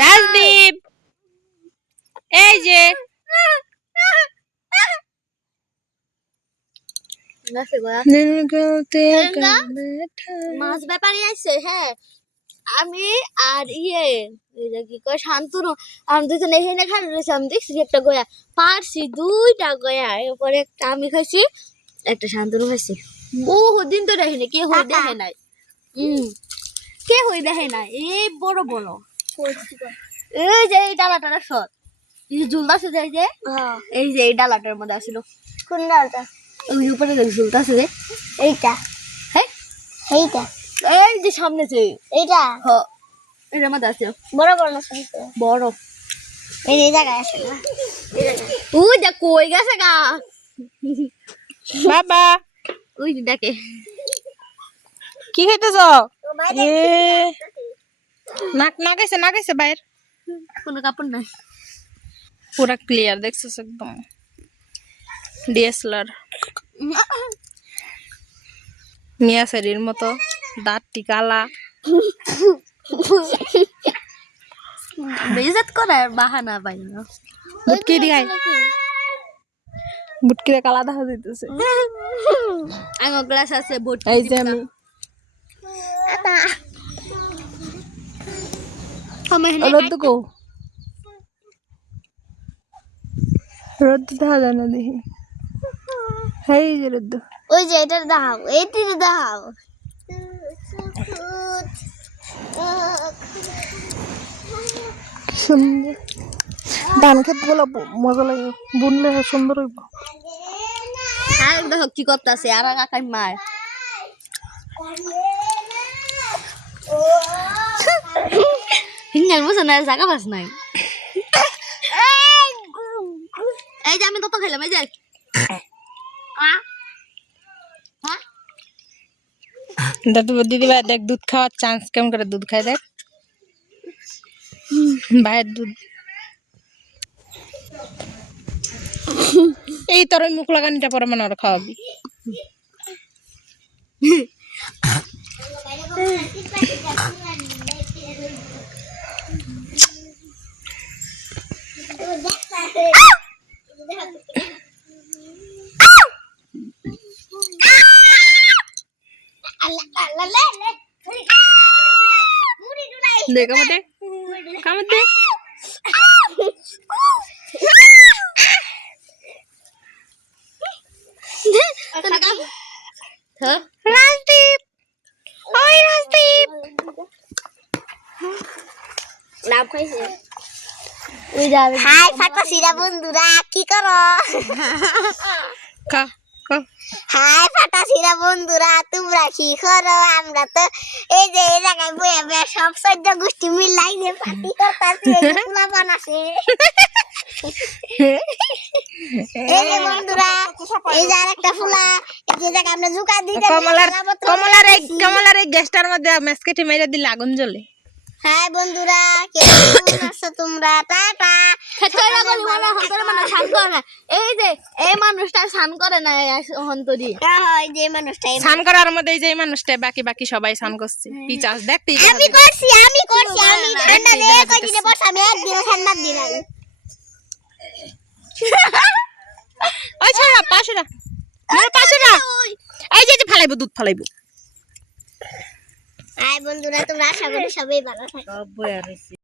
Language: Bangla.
রাজদীপ এই যে মাছ ব্যাপারী আছে। হ্যাঁ আমি আর কি কয় শান্তনু আমি দুজন এখানে খালি রয়েছে। আমি দেখছি একটা গয়া পারছি, 2টা গয়া, এরপরে একটা আমি খাইছি, একটা শান্তনু খাইছি। বহুদিন তো দেখি কে হয়ে দেখে নাই। কে হয়ে দেখে নাই। এই বড় বড় এই যে এই ডালাটার সৎ এই যে ঝুলতাছে যে এই যে এই ডালাটার মধ্যে আসিল। কোন ডালটা? ওই উপরে ঝুলতাছে যে এইটা। হ্যাঁ এইটা এই যে সামনে যে এইটা। হ্যাঁ এটার মধ্যে আছে বড় বড় না বড়। এই জায়গায় আছে না। ওই দেখ কই গেছে গা বাবা ওই দেখে কি খাইতেছ? নাগাইছে বাইর কোনো কাপড় নাই, পুরা ক্লিয়ার দেখছিস একদম ডিএসএলআর মিয়া শরীর মতো দাঁতটি কালা। বেইজ্জত করার বাহানা পাই না। বুটকি দিগাই বুটকিরে কালা দেখা যাইতেছে। আমার গ্লাস আছে বুটকি এই যে আমি রোদ্দুকো রোদ্দু দেখা যায় না দেখি। এই যে রোদ্দু ওই যে এটা দাও, এইটি দাও। সুন্দর ধান ক্ষেত গুলো মজা লাগে, বুনলে সুন্দর হইব। আর দেখো কি করতেছে আর কাকাই মার হিঙ্গাল বসে না জায়গা পাস নাই। এই যে আমি তো খাইলাম এই যে দিদি ভাই দেখ দুধ খাওয়ার চান্স কেমন করে দুধ খাই দেখ ভাইয়ের দুধ। এই তোর ওই মুখ লাগানিটা পরে মনে ওরা খাওয়াবি। দেখ আমাদের কামড় রাজদীপ ওই রাজদীপ লাভ খাইছে। হাই ফাটাসিরা বন্ধুরা কি করো? কা কা হাই ফাটাসিরা বন্ধুরা তোমরা কি করো? আমরা তো এই যে এই জায়গায় বয়ে বয়ে সব 14 গোষ্ঠী মিলাই যে পার্টি করতেছি। এই ফুলা বানাছে এই যে বন্ধুরা, এই যে আরেকটা ফুলা, এই যে জায়গা আমরা জুকা দিতে কমলার এই গ্যাসটার মধ্যে ম্যাচ কেটে মেরে দিলে আগুন জ্বলে। হাই বন্ধুরা কেমন আছো তোমরা? টাটা। খেতরা বলি মানে হন্তরে মানে স্নান করে না। এই যে এই মানুষটা স্নান করে না হন্তরি। এই যে মানুষটা স্নান করার মধ্যে এই যে মানুষটা বাকি সবাই স্নান করছে। পিচাস দেখতে আমি করছি আমি ঠান্ডা রে কই দিনে বসে আমি একদিন ঠান্ডা দিন আমি। ওই ছাড়া পাশেরা মেরে পাশেরা এই যে ফালাইবো দুধ ফালাইবো। হাই বন্ধুরা তোমরা আশা করি সবাই ভালো থাকো।